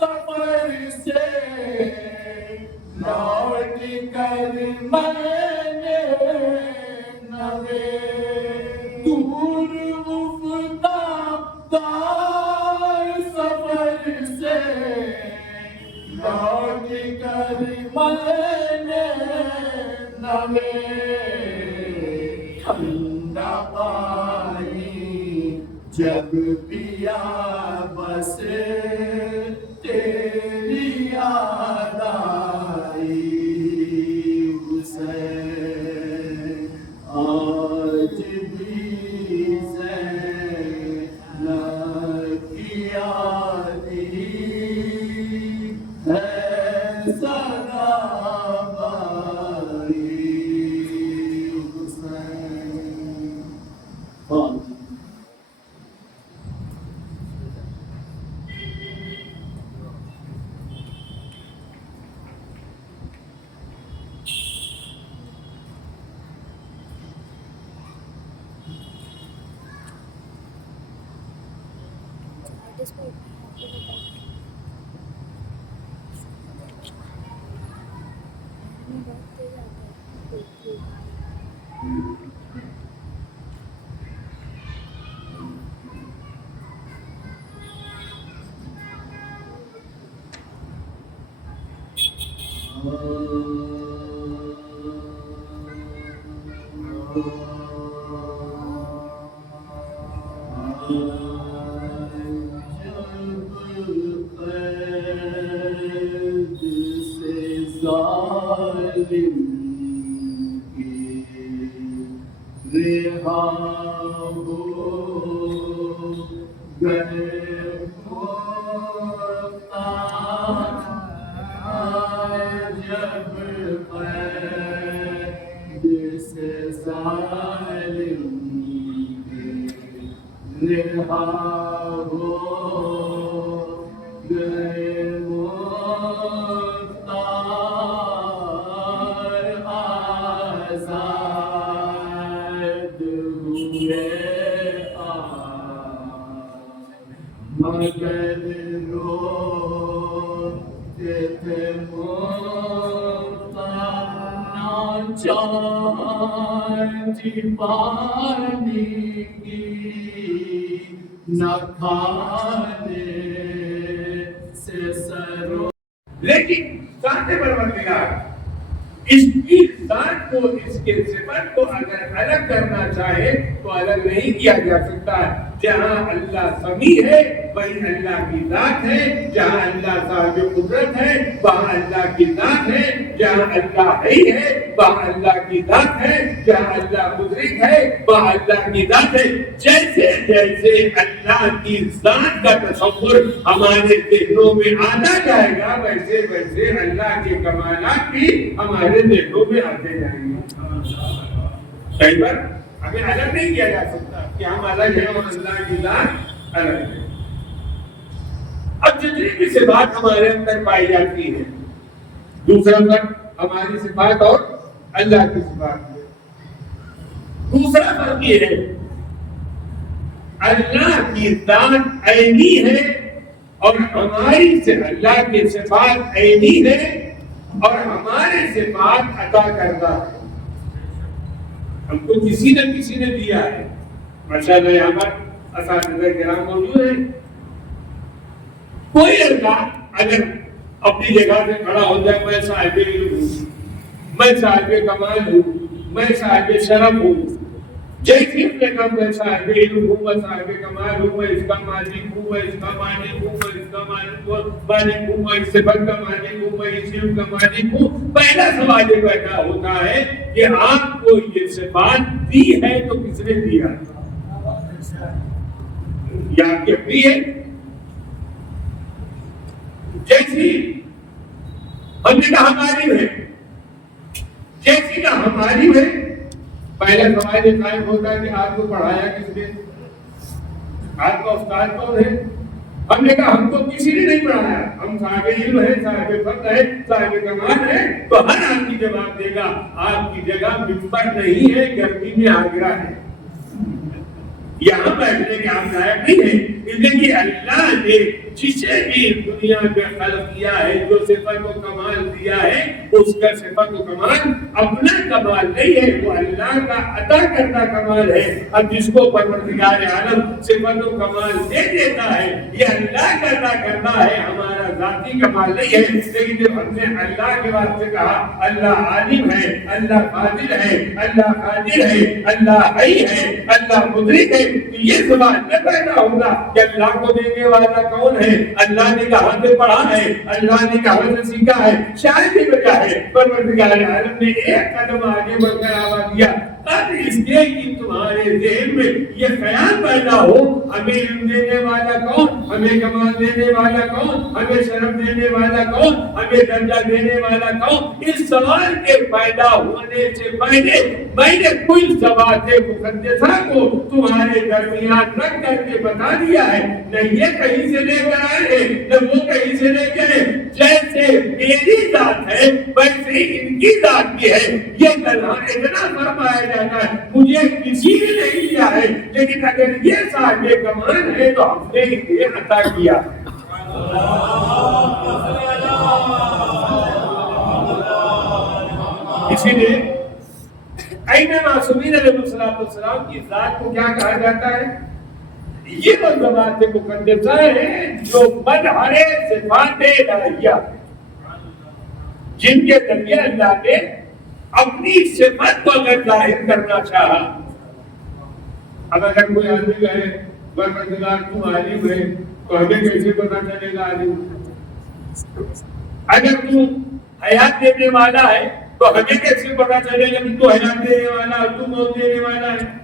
سفر سے لوٹ کر میں نوے دور افتادہ سفر سے لوٹ کر میں نوے ٹھنڈا پانی جب پیا بس تیری یاد آئی حسین آج بھی زینب کی یاد ہے سلام آئی حسین. مگر روتے تھے نہ چاہتی پانی کی نہ کھانے سے سرو. لیکن ذات پروردگار اس کی ذات کو اس کے صفت کو اگر الگ کرنا چاہے تو الگ نہیں کیا جا سکتا. جہاں اللہ سمیع ہے وہی اللہ کی ذات ہے. جہاں اللہ صاحب قدرت ہے وہاں اللہ کی ذات ہے. جہاں اللہ حی ہے وہاں اللہ کی ذات ہے. جہاں اللہ مدرک ہے وہاں اللہ کی ذات ہے. جیسے جیسے اللہ کی ذات کا تصور ہمارے ذہنوں میں آتا جائے گا ویسے ویسے اللہ کے کمالات بھی ہمارے ذہنوں میں آتے جائیں گے. کئی بار ہمیں الگ نہیں کیا جا سکتا کہ ہم الگ ہیں اور اللہ کی ذات الگ ہے. اب جتنی بھی صفات ہمارے اندر پائی جاتی ہیں دوسرا فرق ہماری صفات اور اللہ کی صفات ہے. دوسرا فرق یہ ہے اللہ کی ذات عینی ہے اور ہماری سے اللہ کی صفات عینی ہے اور ہمارے صفات عطا کردہ ہے. ہم کو کسی نہ کسی نے دیا ہے. ماشاءاللہ یہاں پر اساتذہ کرام موجود ہیں. کوئی لڑکا اگر اپنی جگہ سے کھڑا ہو جائے میں صاحب علم ہوں, میں صاحب کمال ہوں, میں صاحب شرف ہوں, جیسے اپنے کام میں صاحب علم ہوں, میں صاحب کمال ہوں, میں اس کا مالک ہوں, میں اس کا مالک ہوں, میں اس کا مالک ہوں, میں اس صفت کا مالک ہوں, میں اس علم کا مالک ہوں. پہلا سوال یہ پیدا ہوتا ہے کہ آپ کو یہ صفات دی ہے تو کس نے دیا؟ یا آپ کی اپنی ہے؟ جیسی ہم نے کہا ہماری ہے, جیسی کا ہماری ہے. پہلا سوال یہ قائم ہوتا ہے کہ آپ کو پڑھایا کس نے؟ آپ کا استاد کون ہے؟ ہم نے کہا ہم کو کسی نے نہیں پڑھایا, ہم صاحب علم ہے, صاحب فضل ہے, صاحب کمال ہے. تو ہر آدمی جواب دے گا آپ کی جگہ ممبر نہیں ہے, گرمی میں آگرہ ہے. بیٹھنے کے آپ لائق نہیں ہیں، اس لیے کہ اللہ نے جسے بھی دنیا میں خلق کیا ہے، جو صفت و کمال دیا ہے، اس کا صفت و کمال اپنا کمال نہیں ہے، وہ اللہ کا عطا کرتا کمال ہے۔ اب جس کو پروردگار عالم صفت و کمال دے دیتا ہے، یہ اللہ کا عطا کرتا ہے، ہمارا ذاتی کمال نہیں ہے۔ لیکن جب ہم نے اللہ کے واسطے کہا اللہ عالم ہے، اللہ قادر ہے، اللہ قادر ہے، اللہ حی ہے، اللہ مدرک ہے، تو یہ سوال نہ پیدا ہوگا کہ اللہ کو دینے والا کون ہے، اللہ نے کہاں سے پڑھا ہے، اللہ نے کہاں سے سیکھا ہے۔ شاید ہی وجہ ہے پروردگار عالم نے ایک قدم آگے بڑھ کر آواز دیا، اب اس لیے کہ تمہارے ذہن میں یہ خیال پیدا ہو ہمیں علم دینے والا کون، ہمیں کمال دینے والا کون، ہمیں شرف دینے والا کون، ہمیں درجہ دینے والا کون۔ اس سوال کے پیدا ہونے سے پہلے میں نے کل ذوات مقدسہ کو تمہارے درمیان رکھ کر کے بتا دیا ہے، نہ یہ کہیں سے لے کر آئے ہیں، نہ وہ کہیں سے لے کر آئے۔ جیسے میری ذات ہے ویسے ہی ان کی ذات بھی ہے۔ یہ اتنا فرمایا جاتا ہے مجھے کسی نے نہیں دیا ہے، لیکن اگر یہ صاحب کمال ہے تو ہم نے انہیں عطا کیا ہے۔ اسی لیے اینہ معصومین علیہ السلام کی ذات کو کیا کہا جاتا ہے؟ یہ وہ ذوات مقدسہ ہیں جو مظہر صفات الہیہ، جن کے ذریعے اللہ نے اپنی صفت کو اگر ظاہر کرنا چاہا۔ اب اگر کوئی آدمی کہے پروردگار تو عالم ہے تو ہمیں کیسے پتا چلے گا عالم؟ اگر تو حیات دینے والا ہے تو ہمیں کیسے پتا چلے گا کہ تو حیات دینے والا ہے، تو موت دینے والا ہے؟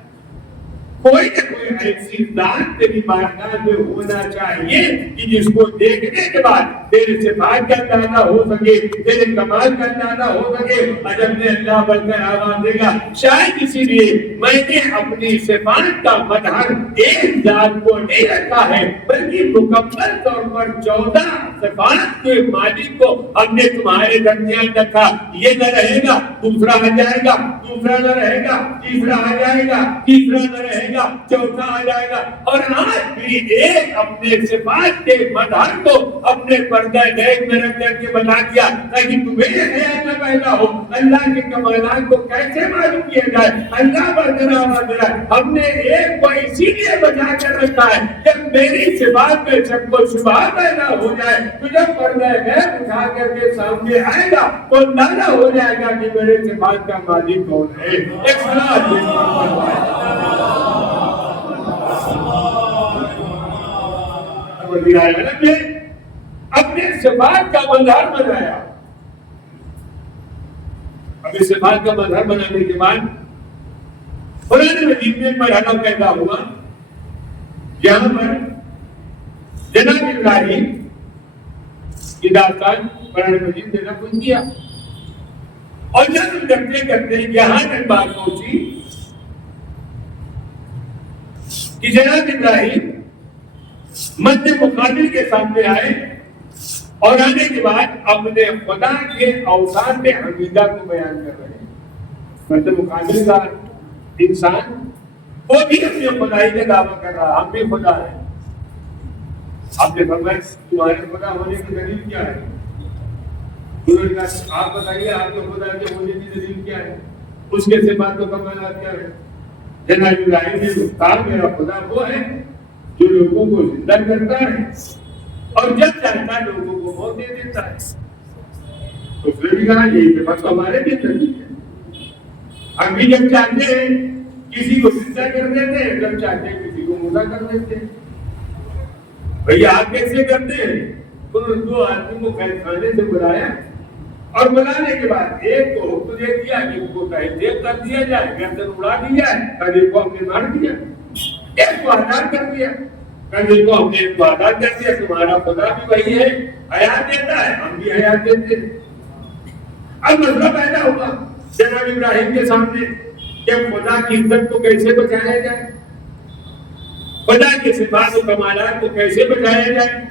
کوئی نہ کوئی ایسی ذات تیری بارگاہ میں ہونا چاہیے کہ جس کو دیکھنے کے بعد تیرے صفات کا اندازہ ہو سکے، تیرے کمال کا اندازہ ہو سکے۔ عجب نے اللہ بڑھ کر آواز دے گا، شاید اسی لیے میں نے اپنی صفات کا مظہر ایک ذات کو نہیں رکھا ہے، بلکہ مکمل طور پر 14 صفات کے مالک کو ہم نے تمہارے درمیان رکھا۔ یہ نہ رہے گا دوسرا آ جائے گا، دوسرا نہ رہے گا تیسرا آ جائے گا، تیسرا نہ رہے گا چوتھا آ جائے گا، اور آج بھی ایک اپنے صفات کے مظہر کو اپنے پردہ غیب میں رکھ کر کے بتا دیا تاکہ تمہیں خیال نہ پیدا ہو اللہ کے کمالات کو کیسے معلوم کیا جائے۔ اللہ برقرار ہم نے ایک کو اسی لیے بچا کر رکھا ہے جب میری صفات میں شک و شبہ پیدا ہو جائے تو جب پردہ غیب اٹھا کر کے سامنے آئے گا تو اندازہ ہو جائے گا کہ میرے صفات کا مالک کون ہے۔ ایک صلاۃ نے اپنے صفات کا مظہر بنایا۔ اپنے صفات کا مظہر بنانے کے بعد قرآن مجید میں مرحلہ پیدا ہوا جہاں پر جناب ابراہیم کی داستان قرآن مجید نے نقل کیا، اور جب کرتے کرتے یہاں تک بات پہنچی کہ جناب ابراہیم مد مقابل کے سامنے آئے اور آنے کے بعد اپنے خدا کے اوصاف حمیدہ کو بیان کر رہے ہیں۔ مد مقابل کا انسان وہ بھی اپنے خدائی کا دعویٰ کر رہا، ہم بھی خدا ہے۔ آپ نے فرمایا تمہارے خدا ہونے کی دلیل کیا ہے؟ انہوں نے کہا آپ بتائیے آپ کے خدا کے ہونے کی دلیل کیا ہے، اس کے صفات و کمالات کیا ہے؟ جناب ابراہیم نے کہا میرا خدا وہ ہے جو لوگوں کو زندہ کرتا ہے اور جب چاہتا ہے لوگوں کو موت دے دیتا ہے۔ تو اس نے بھی کہا یہی صفات تو ہمارے بھی دلیل ہے، ہم بھی جب چاہتے ہیں کسی کو زندہ کر دیتے ہیں، جب چاہتے ہیں کسی کو مردہ کر دیتے ہیں۔ بھئی آپ کیسے کرتے ہیں؟ انہوں نے 2 آدمی کو قید خانے سے بلایا اور بلانے کے بعد ایک کو حکم دے دیا کہ ان کو تحریر کر دیا جائے، گردن اڑا دی جائے، ایک کو ہم نے مار دیا، ایک کو آزاد کر دیا، ایک کو ہم نے آزاد کر دیا۔ تمہارا خدا بھی وہی ہے، حیات دیتا ہے، ہم بھی حیات دیتے ہیں۔ اب مسئلہ پیدا ہوا جناب ابراہیم کے سامنے کہ خدا کی عزت کو کیسے بچایا جائے، خدا کے صفات و کمالات کو کیسے بچایا جائے۔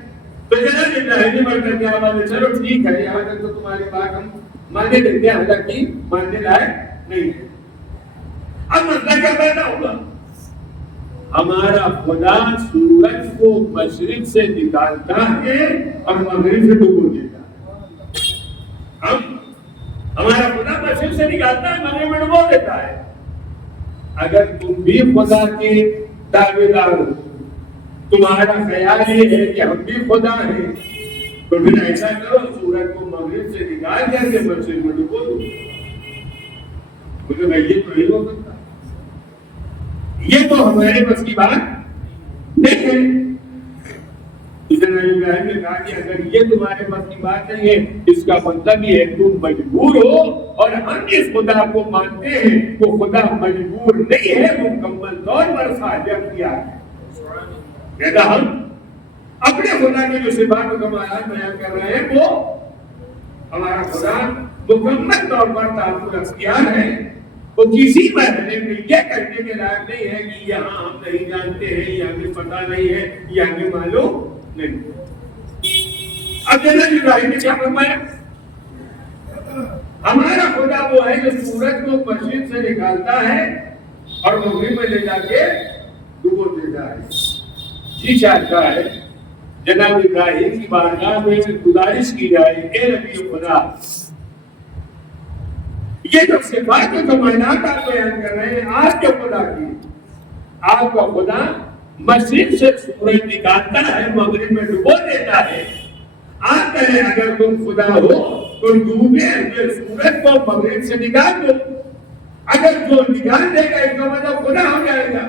تو جناب ابراہیم نے بڑھ کر کے آواز دیا چلو ٹھیک ہے، یہاں تک تو تمہاری بات ہم ماننے دیتے ہیں، حالانکہ ماننے لائق نہیں ہے۔ اب مسئلہ کیا پیدا ہوگا؟ ہمارا خدا سورج کو مشرق سے نکالتا ہے اور مغرب سے ڈبو دیتا ہے. ہمارا خدا مشرق سے نکالتا ہے مغرب میں ڈبو دیتا ہے. اگر تم بھی خدا کے تابعدار ہو, تمہارا خیال یہ ہے کہ ہم بھی خدا ہیں, تو پھر ایسا کرو سورج کو مغرب سے نکال کر کے مشرق میں ڈبو دو. مجھے یہ تو نہیں ہو سکتا, یہ تو ہمارے بس کی بات نہیں ہے. ابراہیم نے کہا کہ اگر یہ تمہارے بس کی بات نہیں ہے, اس کا مطلب یہ ہے تم مجبور ہو, اور ہم جس خدا کو مانتے ہیں وہ خدا مجبور نہیں ہے, وہ مکمل طور پر صاحب اختیار ہے. کہتا ہم اپنے خدا کے جو صفات و کمالات بیان کر رہے ہیں وہ ہمارا خدا مکمل طور پر تعلق اختیار ہے. وہ کسی مرحلے میں یہ کہنے کے لائق نہیں ہے کہ یہاں ہم نہیں جانتے ہیں, یا ہمیں پتہ نہیں ہے, یا ہمیں معلوم نہیں. اب جناب ابراہیم نے کیا فرمایا, ہمارا خدا وہ ہے جو سورج کو مشرق سے نکالتا ہے اور مغرب میں لے جا کے ڈبو دیتا ہے. جی چاہتا ہے جناب ابراہیم کی بارگاہ میں گزارش کی جائے, اے نبی خدا, یہ جو صفات و کمالات آپ بیان کر رہے ہیں آپ کے خدا کی, آپ کا خدا مشرق سے سورج نکالتا ہے مغرب میں ڈبو دیتا ہے. آپ کہیں اگر تم خدا ہو تو ڈوبے ہوئے سورج کو مغرب سے نکال دو. اگر جو نکال دے گا اس کا مطلب خدا ہو جائے گا.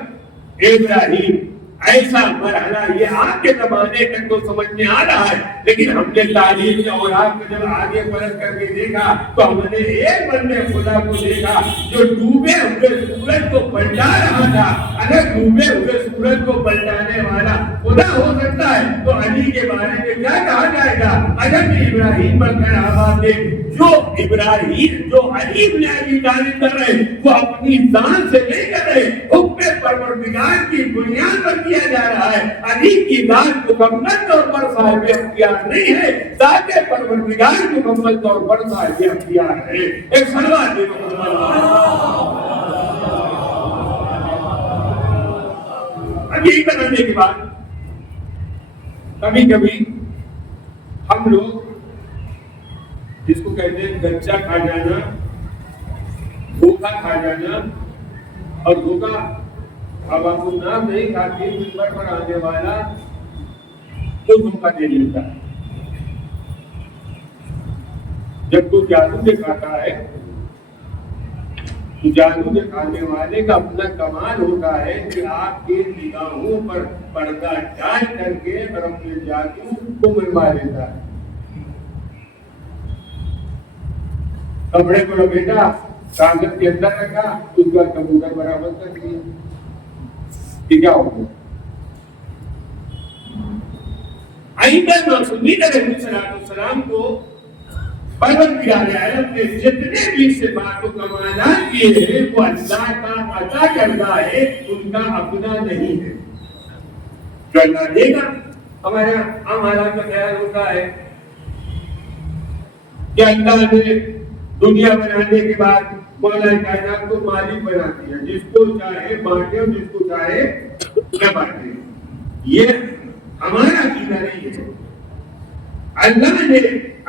ابراہیم ایسا مرحلہ یہ آپ کے زمانے تک تو سمجھ میں آ رہا ہے, لیکن ہم نے تعلیم اور آپ کو جب آگے پلٹ کر کے دیکھا تو ہم نے ایک بندے خدا کو دیکھا جو ڈوبے ہوئے سورج کو پلٹا رہا تھا. اگر ڈوبے ہوئے سورج کو پلٹانے والا خدا ہو سکتا ہے تو علی کے بارے میں کیا کہا جائے گا؟ اگر ابراہیم بن کر آواز دے, جو ابراہیم جو علی بن ابی طالب کر رہے وہ اپنی ذات سے نہیں کر رہے, حکم پروردگار کی بنیاد پر کیا جا رہا ہے. علی کی ذات مکمل طور پر صاحب اختیار نہیں ہے, ذات پروردگار مکمل طور پر صاحب اختیار ہے. ایک سلوات دے اب یہی بنانے کے بعد کبھی کبھی ہم لوگ جس کو کہتے ہیں گچا کھا جانا, دھوکا کھا جانا, اور دھوکا اب آپ کو نام نہیں کھاتی ممبر پر آنے والا تو دھوکا دے لیتا ہے. جب کوئی جادو دکھاتا ہے تو جادو دکھانے والے کا اپنا کمال ہوتا ہے کہ آپ کے نگاہوں پر پردہ ڈال کر کے اور اپنے جادو کو منوا لیتا ہے. کپڑے کو لپیٹا, کاغذ کے اندر رکھا, اس کا کبوتر برابر کر دیا, یہ کیا ہو گیا؟ آئندہ معصومین علیہ السلام کو پروردگار عالم نے جتنے بھی صفات و کمالات کیے ہیں وہ اللہ کا عطا کردہ ہے, ان کا اپنا نہیں ہے. جو اللہ دے گا, ہمارے عام حالات کا خیال ہوتا ہے کہ اللہ نے دنیا بنانے کے بعد مولا کائنات کو مالک بنا دیا, جس کو چاہے بانٹے اور جس کو چاہے نہ بانٹے. یہ ہمارا عقیدہ نہیں ہے. اللہ نے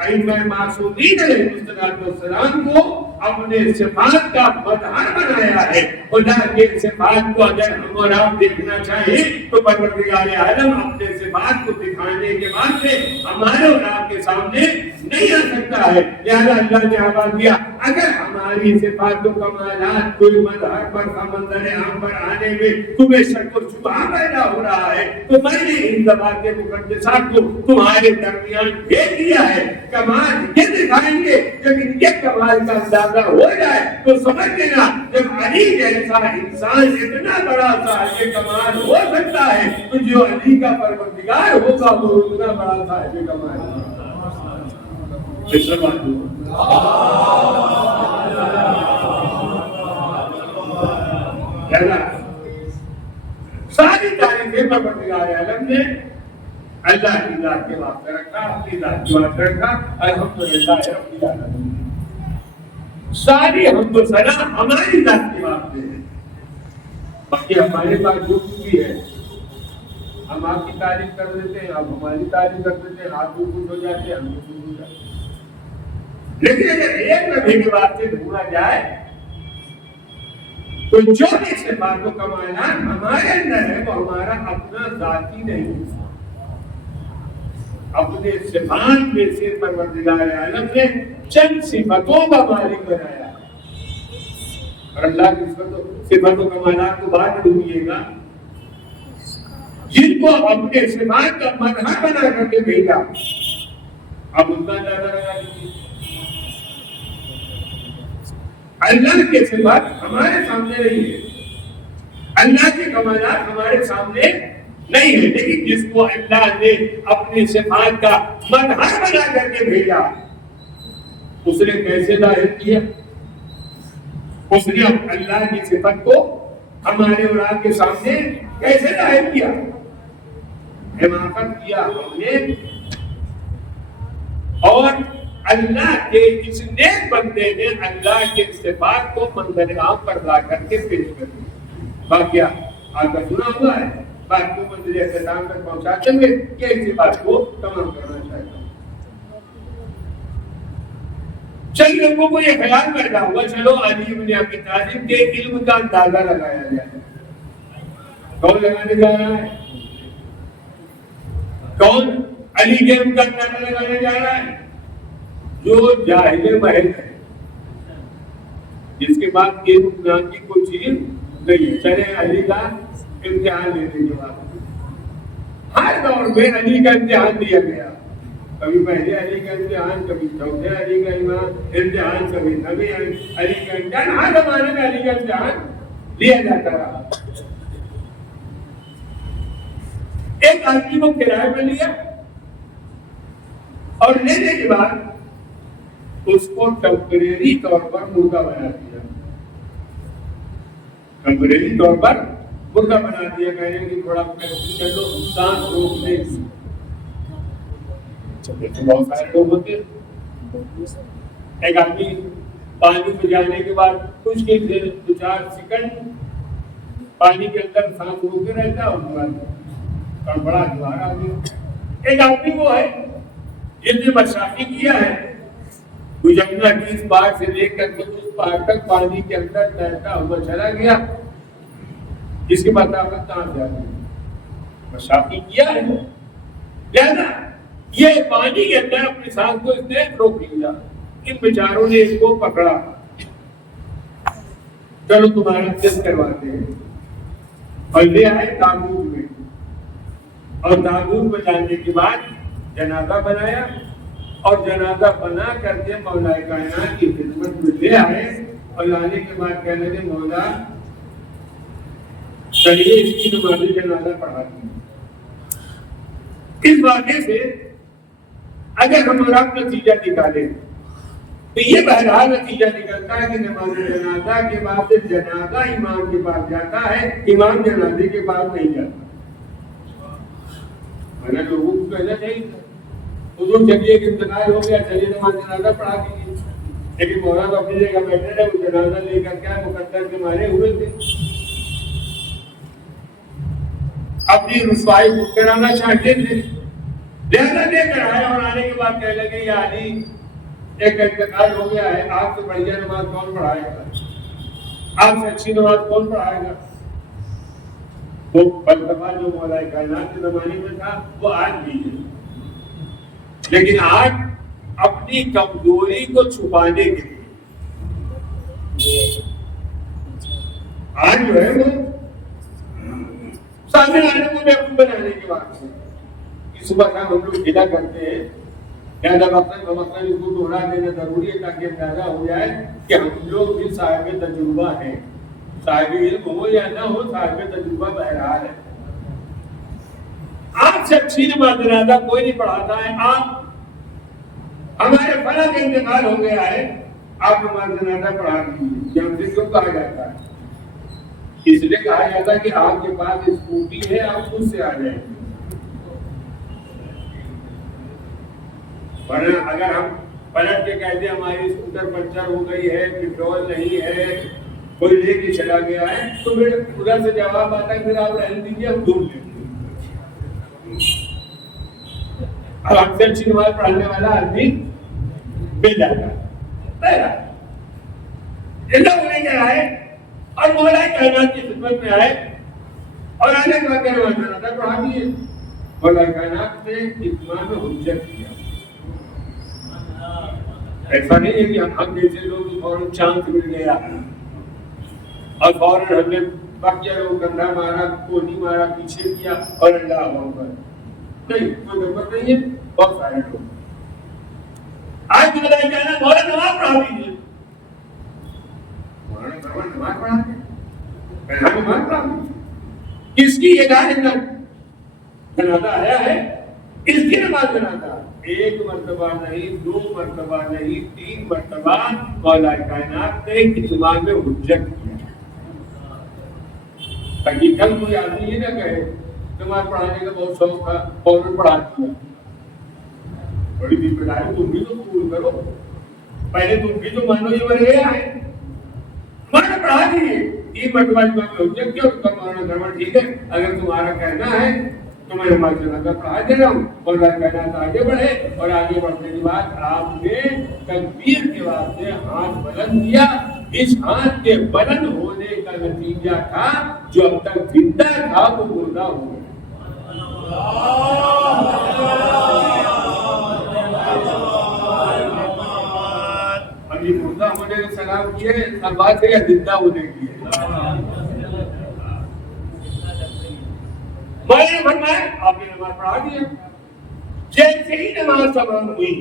ائمہ معصومین علیہ السلام کو اپنے صفات کا مظہر بنایا ہے. خدا کے صفات کو اگر ہم اور آپ دیکھنا چاہیں تو پروردگار عالم اپنے صفات کو دکھانے کے بعد سے ہمارے اور آپ کے سامنے نہیں آ سکتا ہے. لہذا اللہ نے آواز دیا, اگر ہماری صفات و کمالات کوئی مظہر پر سمندر عام پر آنے میں تمہیں شک و شبہ پیدا ہو رہا ہے تو میں نے ان ذوات مقدسات کو تمہارے درمیان بھیج دیا ہے. کمال یہ دکھائیں گے, جب ان کے کمال کا اندازہ ہو جائے تو سمجھ لینا جب علی جیسا انسان اتنا بڑا صاحب کمال ہو سکتا ہے تو جو علی کا پروردگار ہوگا وہ اتنا بڑا صاحب کمال ہے. ساری تعریفیں پروردگار عالم نے اللہ کی ذات کے واسطے رکھا, اپنی ذات کے واسطے رکھا. الحمدللہ رب العالمین. ساری حمد و ثنا ہماری ذات کے واسطے ہے. باقی ہمارے پاس جو کچھ بھی ہے ہم آپ کی تعریف کر دیتے ہیں، آپ ہماری تعریف کر دیتے ہیں، آپ بھی خوش ہو جاتے ہیں، ہم بھی خوش ہو جاتے ہیں۔ لیکن اگر ایک نبی کے واسطے ڈھونڈا جائے تو جو بھی صفات و کمالات ہمارے اندر ہے وہ ہمارا اپنا ذاتی نہیں ہے، اپنے صفات میں سے پروردگار عالم نے چند صفتوں کا مالک بنایا ہے۔ اور اللہ کی صفت و کمالات کو بعد میں ڈھونڈیے گا، جن کو اپنے صفات کا مظہر بنا کر کے بھیجا، اب ان کا اندازہ لگا لیجیے۔ اللہ کے صفات ہمارے سامنے نہیں ہے، اللہ کے کمالات ہمارے سامنے نہیں ہے، لیکن جس کو اللہ نے اپنی صفات کا مظہر بنا کر کے بھیجا، اس نے کیسے ظاہر کیا؟ اس نے اللہ کی صفت کو ہمارے اور آپ کے سامنے کیسے ظاہر کیا؟ حماقت کیا ہم نے، اور اللہ کے اس نیک بندے نے اللہ کے صفات کو منظر عام پر لا کر کے پیش کر دیا۔ واقعہ آپ کا سنا ہوا ہے، بات کو منزل اختتام تک پہنچاتے ہوئے کہ اسی بات کو تمام کرنا چاہتا ہوں۔ چند لوگوں کو یہ خیال پیدا ہوا چلو علی بن ابی طالب کے علم کا اندازہ لگایا جائے۔ کون لگانے جا رہا ہے؟ کون علی کے علم کا اندازہ لگانے جا رہا ہے؟ جو جاہل محض ہے، جس کے بعد علم نام کی کوئی چیز نہیں ہے۔ چلے علی کا امتحان لینے کے بعد ہر دور میں علی کا امتحان دیا گیا، کبھی پہلے علی کا امتحان، کبھی چوتھے علی کا امتحان، کبھی نویں علی کا امتحان، ہر زمانے میں علی کا امتحان لیا جاتا رہا۔ ایک آدمی کو کرایہ پہ لیا اور لینے کے بعد اس کو ٹیمپریری طور پر مردہ بنا دیا، ٹیمپریری طور پر مردہ بنا دیا، کہنے کہ تھوڑا چلو سانس روک دے۔ بہت سارے لوگ ہوتے ہیں، ایک آدمی پانی میں جانے کے بعد کچھ کے 2-4 سیکنڈ پانی کے اندر سانس روکے رہتا ہے اور بڑا جوار آدمی۔ ایک آدمی وہ ہے جس نے مشافی کیا ہے، وہ جمنا کی اس پار سے لے کر کے اس پار تک پانی کے اندر تیرتا ہوا چلا گیا، جس کے بعد آپ کہاں سے آتی ہے؟ مشافی کیا ہے، لہذا یہ پانی کے اندر اپنی سانس کو اس نے روک لیا۔ ان بیچاروں نے اس کو پکڑا، چلو تمہارا ٹیسٹ کرواتے ہیں، اور لے آئے تابوت میں، اور تابوت میں جانے کے بعد جنازہ بنایا، اور جنازہ بنا کر کے مولا کائنات کی خدمت میں لے آئے، اور لانے کے بعد کہنے لگے مولا چلیے اس کی نماز جنازہ پڑھا دی۔ اس واقعے سے اگر ہمارا نتیجہ نکالے تو یہ بہرحال نتیجہ نکلتا ہے کہ نماز جنازہ کے بعد جنازہ امام کے پاس جاتا ہے، امام جنازے کے پاس نہیں جاتا۔ میں نے لوگوں کو کہنا چاہیے حضور چلیے کہ انتقال ہو گیا، چلیے نماز جنازہ پڑھا دیجیے، لیکن مولا تو اپنی جگہ بیٹھے رہے، وہ جنازہ لے کر کیا مقدر کے مارے ہوئے تھے، اپنی رسوائی خود کرانا چاہتے تھے، لہذا لے کر آئے، اور آنے کے بعد کہنے لگے یا علی ایک انتقال ہو گیا ہے، آپ سے بڑھیا نماز کون پڑھائے گا، آپ سے اچھی نماز کون پڑھائے گا؟ وہ فلسفہ جو مولا کائنات کے زمانے میں تھا وہ آج بھی ہے، لیکن آج اپنی کمزوری کو چھپانے کے لیے آج جو ہے وہ سامنے آنے کو بیوقوف بنانے کے بعد صبح شام ہم لوگ کھلا کرتے ہیں، لہٰذا وقتاً اس کو دوہرا دینا ضروری ہے تاکہ اندازہ ہو جائے کہ ہم لوگ بھی صاحب تجربہ ہیں، صاحب علم ہو یا نہ ہو، صاحب تجربہ بہرحال ہے۔ آپ سے اچھی نماز جنازہ کوئی نہیں پڑھاتا ہے، آپ ہمارے فلاں کا انتقال ہو گیا ہے، آپ نماز جنازہ پڑھا دیجیے، ہم سے کیوں کہا جاتا ہے؟ اس لیے کہا جاتا ہے کہ آپ کے پاس اسکوٹی ہے، آپ خود سے آ جائیں، ورنہ اگر ہم پلٹ کے کہتے ہیں ہماری اسکوٹر پنچر ہو گئی ہے، پیٹرول نہیں ہے، کوئی لے کے چلا گیا ہے تو پھر ادھر سے جواب آتا ہے پھر آپ رہنے دیجیے ہم ڈھونڈ لیں گے. اب اکثر اچھی نماز پڑھانے والا آدمی مل جاتا ہے ہونے کے آئے اور مولا کائنات کی خدمت میں آئے اور آنے کے بعد کہنا پڑھا دیے. مولا کائنات نے اتمام حجت کیا. ایسا نہیں ہے کہ ہم جیسے لوگ فوراً چاند مل گیا اور فوراً ہم نے باقی لوگ گندھا مارا کوہنی مارا پیچھے کیا اور اللہ اکبر. نہیں کوئی ضرورت نہیں ہے. بہت سارے لوگ آج مولا کائنات مولا نماز پڑھا دیجیے. نماز پڑھاتے کس کی یہ جنازہ آیا ہے اس کی نماز جنازہ. ایک مرتبہ نہیں 2 مرتبہ نہیں 3 مرتبہ مولا کائنات نے اتمام میں حجت کیا تاکہ کل کوئی آدمی یہ نہ کہے نماز پڑھانے کا بہت شوق تھا فوراً پڑھا دیا. بڑی دن بتائے تم بھی تو قبول کرو. پہلے تم بھی تو مانو یہ بن گیا ہے. میں پڑھا دیے 3 مرتبہ حجت کیا. اس کا مولانا گھر ٹھیک ہے اگر تمہارا کہنا ہے تو میں نماز جنازہ پڑھا دے رہا ہوں. مولا کائنات آگے بڑھے اور آگے بڑھنے کے بعد آپ نے تکبیر کے واسطے ہاتھ بلند کیا. اس ہاتھ کے بلند ہونے کا نتیجہ تھا جو اب تک زندہ تھا وہ مردہ ہو گیا. اب یہ مردہ ہونے کا سلام کیے بات ہے یا زندہ ہونے کی ہے. میں نے فرمایا آپ نے نماز پڑھا دیا. جیسے ہی نماز تمام ہوئی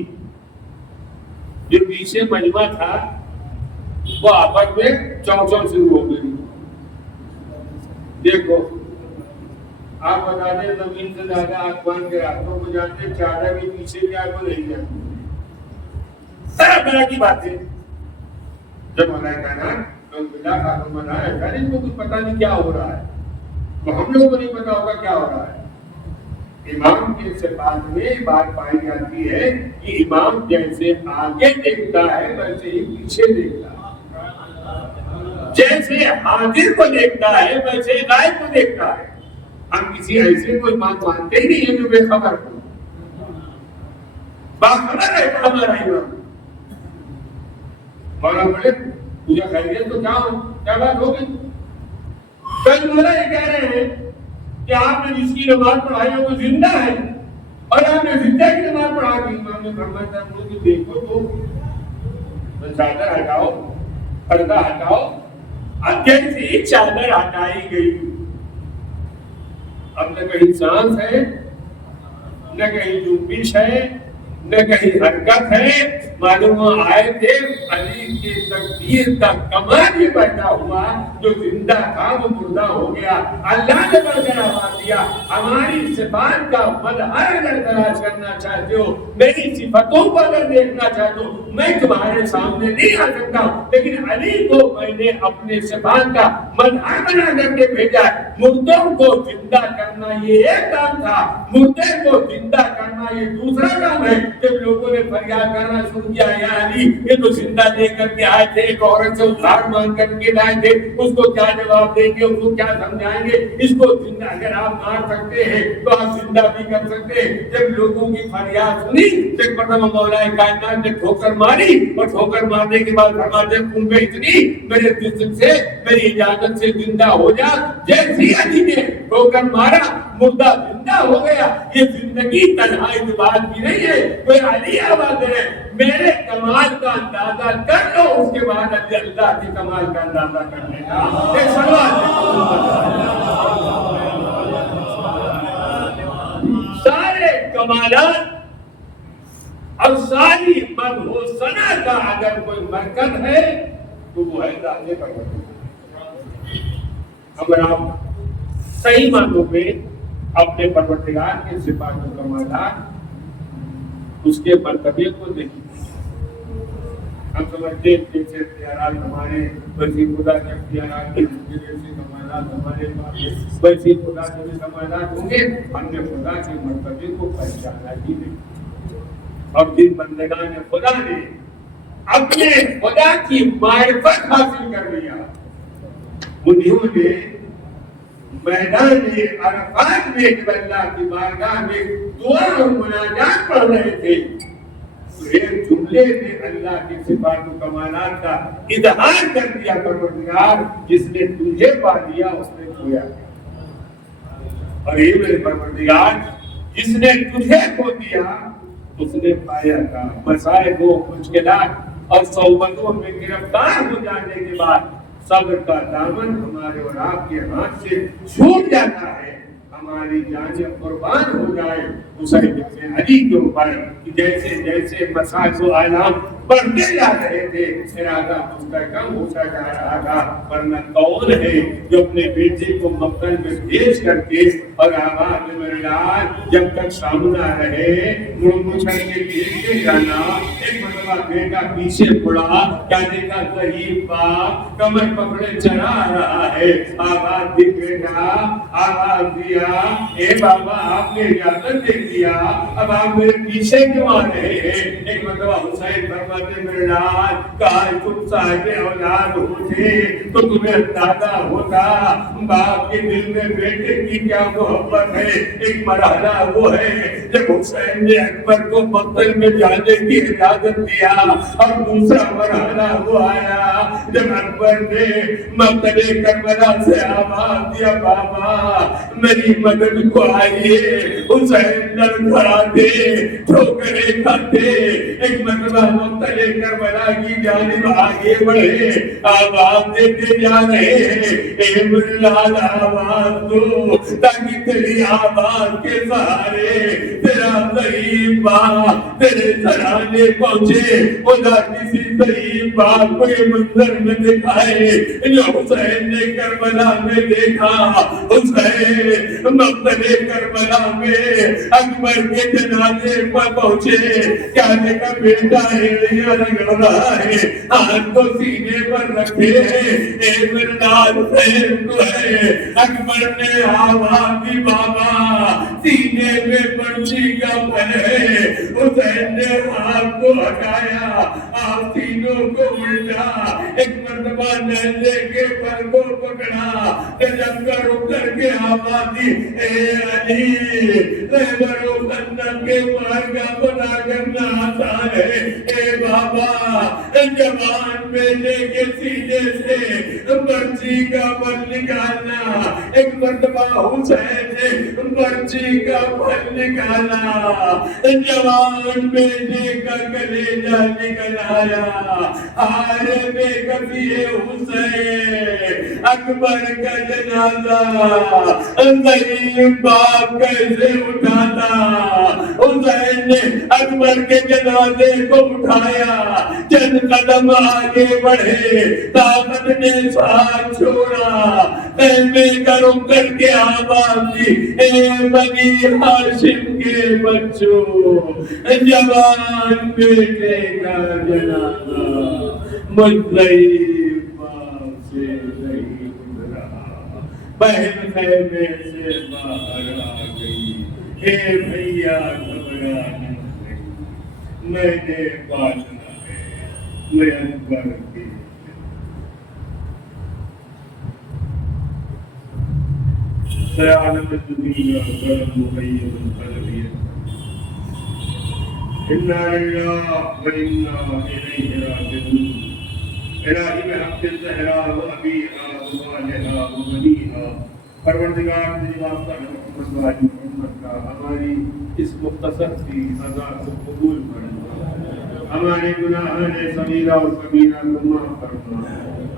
جو پیچھے مجمع تھا وہ آپس میں چو شروع ہو گئی. دیکھو آپ بتا دیں زمین سے زیادہ آسمان کے راستوں کو جانتے چادر کے پیچھے کیا کو نہیں جانتے. طرح طرح کی باتیں جب مولا کائنات بلا خاتم بنایا یار ان کو کچھ پتہ نہیں کیا ہو رہا ہے تو ہم لوگوں کو نہیں پتا ہوگا کیا ہو رہا ہے. امام کے صفات میں بات پائی جاتی ہے کہ امام جیسے آگے دیکھتا ہے ویسے ہی پیچھے دیکھتا ہے. جیسے حاضر کو دیکھتا ہے ویسے غائب کو دیکھتا ہے. ہم کسی ایسے کو امام مانتے ہی نہیں ہے جو بے خبر ہو. باخبر ہے ہمارا امام. مولا بڑے مجھے خیریت تو کیا بات ہوگی. کل مولا یہ کہہ رہے ہیں کہ آپ نے جس کی نماز پڑھائی ہے وہ زندہ ہے اور آپ نے زندہ کی نماز پڑھا دی. امام نے فرمایا کہ دیکھو تو چادر ہٹاؤ پردہ ہٹاؤ. اب جیسے ہی چادر ہٹائی گئی اب نہ کہیں سانس ہے نہ کہیں جنبش ہے نہ کہیں حرکت ہے. معلوم آئے تھے علی کی تقدیر کا کمال یہ پیدا ہوا جو زندہ تھا وہ مردہ ہو گیا. اللہ نے برقرار دیا. ہماری صفات کا مظہر اگر تلاش کرنا چاہتے ہو میری صفتوں کو اگر دیکھنا چاہتے ہو میں تمہارے سامنے نہیں آ سکتا لیکن علی کو میں نے اپنے صفات کا مظہر بنا کر کے بھیجا. مردوں کو زندہ کرنا یہ ایک کام تھا مردے کو زندہ کرنا یہ دوسرا کام ہے. جب لوگوں نے فریاد کرنا شروع کیا یا علی یہ تو زندہ لے کر کے آئے تھے ایک عورت سے ادھار مانگ کر کے لائے تھے اس کو کیا جواب دیں گے اس کو کیا سمجھائیں گے. اس کو زندہ اگر آپ مار سکتے ہیں تو آپ زندہ بھی کر سکتے ہیں. جب لوگوں کی فریاد سنی تو ایک مرتبہ مولا کائنات نے ٹھوکر ماری اور ٹھوکر مارنے کے بعد فرماتے تم میں اتنی میرے جسم سے میری اجازت سے زندہ ہو جا. جیسے علی نے ٹھوکر مارا مردہ زندہ ہو گیا. یہ زندگی تنہا اس بات کی نہیں ہے کوئی علی آواز ہے میرے کمال کا اندازہ کر لو اس کے بعد علی اللہ کے کمال کا اندازہ کرنے کا ایک سوال. سارے کمالات اور ساری مدحوسنا کا اگر کوئی مرکز ہے تو وہ ہے ذات پروردگار. اگر آپ صحیح معنوں میں اپنے پروردگار کے صفات و کمالات اس کے مرتبے کو دیکھیں. ہم سمجھتے ہیں جیسے اختیارات ہمارے ویسے خدا کے اختیارات جیسے کمالات ہمارے پاس ویسے خدا کے بھی کمالات ہوں گے. ہم نے خدا کے مرتبے کو پہچانا ہی نہیں اور جن بندگان خدا نے اپنے خدا کی معرفت حاصل کر لیا انہوں نے میدان عرفات میں جب اللہ کی بارگاہ میں دعا اور مناجات پڑھ رہے تھے تو ایک جملے میں اللہ کی صفات و کمالات کا اظہار کر دیا پروردگار جس نے تجھے پا لیا اس نے کھویا اور یہ میرے پروردگار جس نے تجھے کھو دیا اس نے پایا تھا مسائب و مشکلات اور صعوبتوں میں گرفتار ہو جانے کے بعد صبر کا دامن ہمارے اور آپ کے ہاتھ سے چھوٹ جاتا ہے ہماری جانیں قربان ہو جائے حسین بن علی کے اوپر جیسے جیسے مسائل و آلام بڑھتے جا رہے تھے ارادہ مستحکم ہوتا جا رہا تھا ورنہ کون ہے جو اپنے بیٹے کو مقتل میں پیش کر کے اور آواز میں لال جب تک سامنا رہے مچھڑ کے دیکھتے جانا ایک مرتبہ بیٹا پیچھے پڑا کیا دیکھا ضعیف باپ کمر پکڑے چلا رہا ہے آواز دی بیٹا آواز دیا اے بابا آپ نے اجازت دے دیا اب آپ میرے پیچھے کیوں آ رہے ہیں ایک مرتبہ حسین فرماتے میرے لال کہا تم صاحب اولاد ہوتے تو تمہیں اندازہ ہوتا باپ کے دل میں بیٹے کی کیا محبت ہے ایک مرحلہ وہ ہے جب حسین نے اکبر کو مقتل میں جانے کی اجازت دیا اور دوسرا مرحلہ وہ آیا جب اکبر نے مقتل کربلا سے آواز دیا بابا میری مدد کو آئیے حسین لڑکھڑاتے ٹھوکریں کھاتے ایک مرتبہ مقتل کربلا کی جانب آگے بڑھے آواز دیتے جا رہے ہیں اے بلال آواز دو تاکہ تیری آواز کے سہارے تیرا ضعیف باپ تیرے سرانے پہنچے خدا کسی ضعیف باپ کو یہ منظر میں دکھائے جو حسین نے کربلا میں دیکھا حسین مقتل کربلا میں اکبر کے جنازے پر پہنچے کیا دیکھا بیٹا ایڑیاں رگڑ رہا ہے ہاتھ کو سینے پر رکھے اے بلال حسین تو ہے اکبر نے آواز دی بابا سینے میں پرچی کا پھل ہے حسین نے ہاتھ کو ہٹایا آپ تینوں کو الٹا ایک مرتبہ نیزے کے پھل کو پکڑا جب کر اکر کے آواز دی اے علی خیبر و خندق کے مار کا پتا کرنا آسان ہے اے بابا جوان بیٹے کے سینے سے پرچی کا پھل نکالنا ایک مرتبہ حسین نے پرچی کا پھل نکالا جوان بیٹے کا کلیجہ نکل آیا آرے بے کبھی حسین اکبر کا جنازہ ضعیف باپ کیسے اٹھاتا حسین نے اکبر کے جنازے کو اٹھایا چند قدم آگے بڑھے طاقت نے ساتھ چھوڑا خیمے کا رک کر کے آواز دی اے بنی ہاشم کے بچوں جوان بیٹے کا جنازہ مجھ ضعیف باپ سے نہیں گزرا بہن خیمے سے باہر آ گئی اے بھیا گھبرانا نہیں میں نے پالنا ہے میں اکبر کی سیعلم الدنیا ولم مغیب قلبی انا للہ وإنا الیہ راجعون الہی میں حق الزہرا و ابیہا و والہا و بنیہا پروردگار تیری واسطہ محمد و آل محمد کا ہماری اس مختصر سی عزا کو قبول فرما ہمارے گناہان صغیرہ اور کبیرہ کو معاف فرما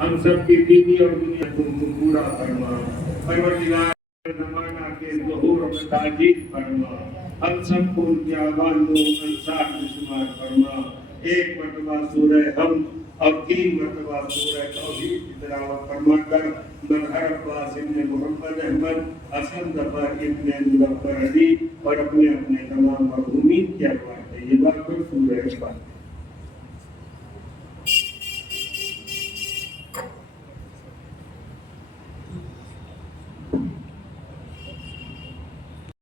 ہم سب کی دینی اور دنیا کو پورا فرما پروردگار زمانہ کے ظہور و تاجید فرما ہم سب کو ان کی آوان و انصار میں شمار فرما ایک مرتبہ سورہ ہم اور 3 مرتبہ سورہ توحید کی تلاوت فرما کر مظہر عباس ابن محمد احمد حسن ظفر ابن مظفر علی اور اپنے تمام مرحومین کی